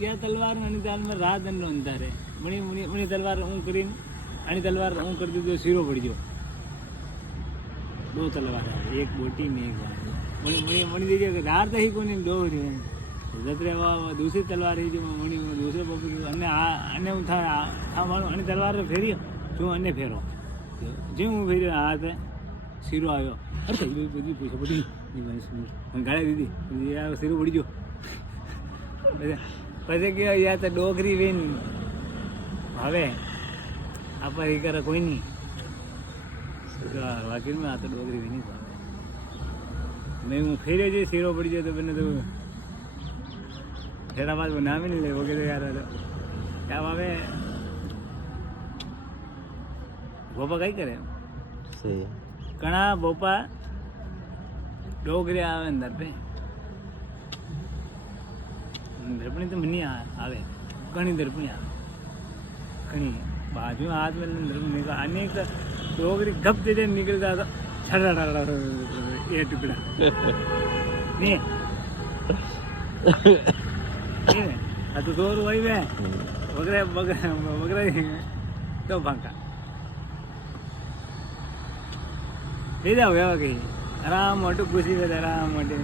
ત્યાં તલવાર અને તાલમાં રાત દંડનો અંધારે મણી તલવાર હું કરીને આની તલવાર હું કરી દીધો શીરો પડી ગયો. 2 તલવાર એક બોટી ને એક મણી દીધી કે ધાર તો ही કોની ડોરી જતરે દૂસરી તલવાર ही जो મણી દૂસરે બપોર અને આને હું થાવાનું અને તલવાર ફેર્યો જો અને ફેરો જે હું ફેર્યો હાથ શીરો આવ્યો. અરે બધી પૈસા બધી ગાળે દીધી યાર શીરો પડી ગયો. પછી ગયો યા તો ડોગરી વેન હવે આપણે એ કરે કોઈ નહીં વાકીરમાં આ તો ડોગરી વેની ભાવે મેં હું ફેર્યો છે શીરો પડી ગયો તો બંને તો ખેડા બાદ નામી નહીં લે વગેરે યાર ક્યાં આવે બોપા કઈ કરે ઘણા બોપા ડોગરી આવે અંદર પે દર્પણી તો મને આવે ઘણી દર્પણી આવે ઘણી બાજુ હાથ में दर्पणी अनेक डोगरी गप दे निकलता था छड़ा ये टुकड़ा नहीं आ तो 100 वही में वगैरह वगैरह तो भांगा ले जाओ कहीं आराम मोटू खुशी आराम मोटे